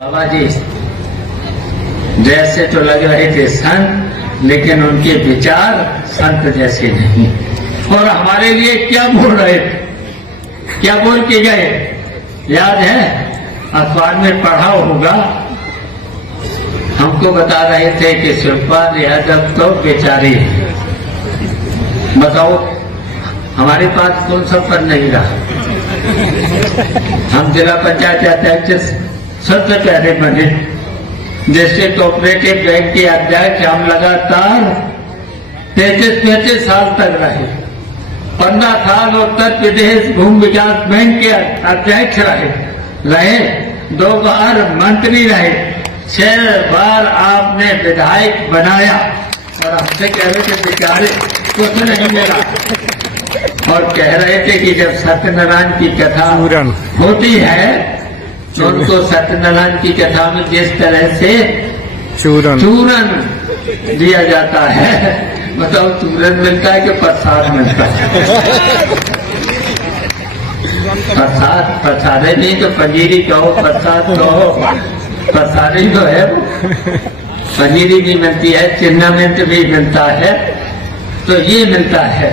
बाबा जी जैसे तो लग रहे थे संत, लेकिन उनके विचार संत जैसे नहीं। और हमारे लिए क्या बोल रहे थे, क्या बोल के गए, याद है? अखबार में पढ़ा होगा, हमको बता रहे थे कि शिवपाल यादव तो बेचारे, बताओ हमारे पास कौन सा पद नहीं रहा। हम जिला पंचायत अध्यक्ष सबसे पहले बने, डिस्ट्रिक्ट कोऑपरेटिव बैंक के अध्यक्ष हम लगातार 33 साल तक रहे। 15 साल उत्तर प्रदेश भूमि विकास बैंक के अध्यक्ष रहे 2 बार मंत्री रहे, 6 बार आपने विधायक बनाया, और हमसे कह रहे थे बेचारे कुछ नहीं मिला। और कह रहे थे कि जब सत्यनारायण की कथा होती है तो उनको सत्यनारायण की कथा में जिस तरह से चूरन दिया जाता है, बताओ चूरन मिलता है कि प्रसाद मिलता है? प्रसाद नहीं तो पंजीरी कहो, प्रसाद कहो, प्रसाद ही तो है। पंजीरी भी मिलती है, चिन्नामेंट भी मिलता है, तो ये मिलता है।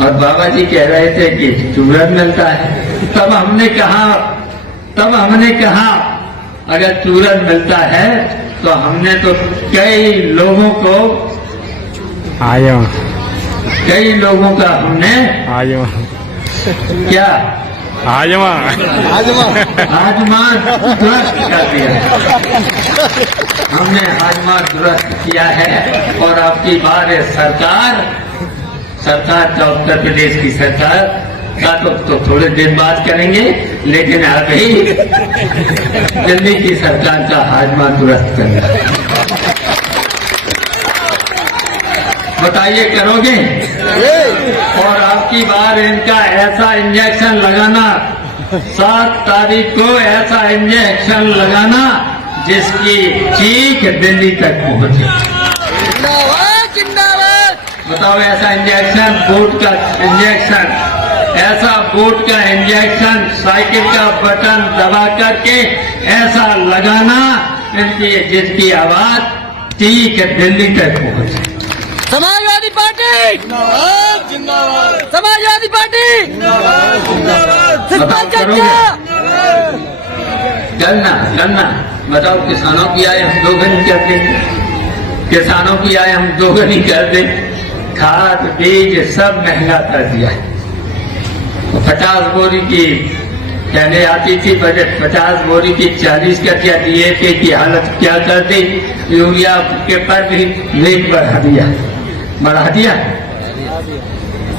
और बाबा जी कह रहे थे कि चूरन मिलता है। तब हमने कहा अगर चूरन मिलता है तो हमने तो कई लोगों का हमने क्या आजमान दुरुस्त कर दिया, हमने आजमान दुरुस्त किया है। और आपकी बार सरकार का उत्तर प्रदेश की सरकार का तो थोड़े दिन बाद करेंगे, लेकिन अभी दिल्ली की सरकार का हाजमा दुरुस्त करना, बताइए करोगे? और आपकी बार इनका ऐसा इंजेक्शन लगाना, 7 तारीख को ऐसा इंजेक्शन लगाना जिसकी चीख दिल्ली तक पहुंचे। बताओ ऐसा इंजेक्शन, बूट का इंजेक्शन, ऐसा बूट का इंजेक्शन साइकिल का बटन दबा करके ऐसा लगाना इनकी जिसकी आवाज चीख दिल्ली तक पहुंचे। समाजवादी पार्टी जिंदाबाद, समाजवादी पार्टी करना बताओ किसानों की आय हम दोगुनी कर देंगे, किसानों की आय हम दोगुनी कर दें। खाद बीज सब महंगा कर दिया है। 50 बोरी की पहले आती थी बजट, 50 बोरी की 40 कर दिया। डीएपी की हालत क्या कर दी, यूरिया के पर भी रेट बढ़ा दिया।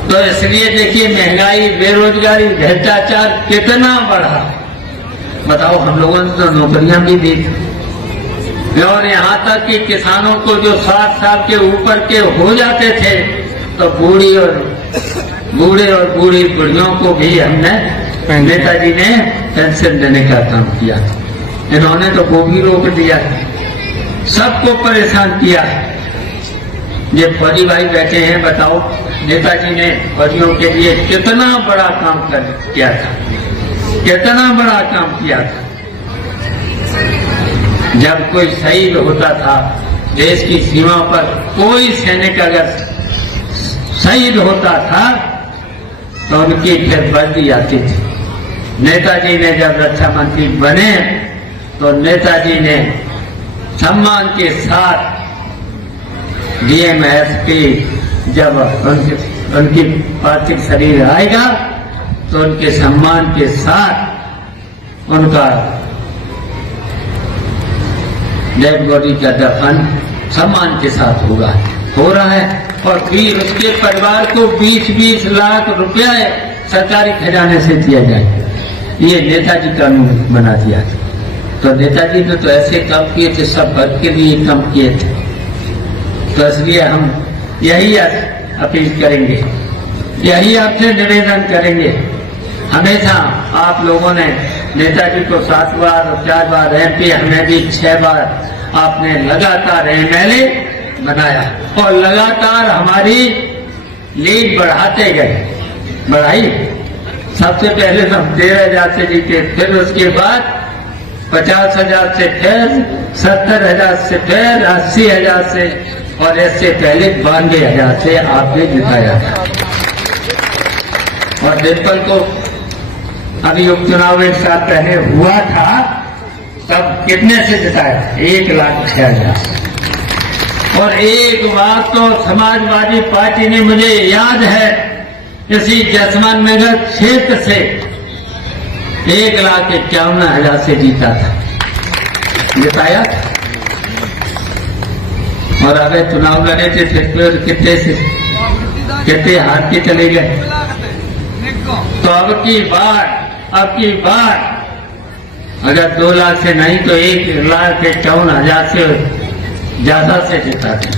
तो इसलिए देखिए महंगाई, बेरोजगारी, भ्रष्टाचार कितना बढ़ा। बताओ हम लोगों ने तो नौकरियां भी दी, और यहाँ तक कि किसानों को जो 60 साल के ऊपर के हो जाते थे तो बूढ़े और बूढ़ी बुढ़ियों को भी हमने, नेताजी ने पेंशन देने का काम किया था। इन्होंने तो वो भी रोक दिया, सबको परेशान किया। ये फौजी भाई बैठे हैं, बताओ नेताजी ने फौजियों के लिए कितना बड़ा काम किया था, कितना बड़ा काम किया था। जब कोई शहीद होता था देश की सीमा पर, कोई सैनिक अगर शहीद होता था तो उनकी फिर वर्दी आती थी। नेताजी ने जब रक्षा मंत्री बने तो नेताजी ने सम्मान के साथ डीएमएसपी, जब उनकी पार्थिव शरीर आएगा तो उनके सम्मान के साथ उनका डेड बॉडी का दफन सम्मान के साथ हो रहा है। और फिर उसके परिवार को 20-20 लाख रुपया सरकारी खजाने से दिया जाए, ये नेताजी कानून बना दिया था। तो नेताजी ने तो ऐसे काम किए थे, सब वर्ग के लिए काम किए थे। तो इसलिए हम यही अपील करेंगे, यही आपसे निवेदन करेंगे। हमेशा आप लोगों ने नेताजी को 7 बार और 4 बार MP, हमें भी 6 बार आपने लगातार MLA बनाया, और लगातार हमारी लीड बढ़ाते गए। सबसे पहले हम 13,000 से जीते, फिर उसके बाद 50,000 से फिर 70,000 से फिर 80,000 से और इससे पहले 92,000 से आपने जिताया था। और डिम्पल को अभी उपचुनाव एक साल पहले हुआ था, तब कितने से जिताया? 1,06,000। और एक बात तो समाजवादी पार्टी ने, मुझे याद है, इसी जसमान नगर क्षेत्र से 1,51,000 से जीता था, जिताया। और अगर चुनाव लड़े थे फिर कितने हार के चले गए। तो अब की बार अगर 2 लाख से नहीं तो 1,51,000 से ज्यादा से जिता दें।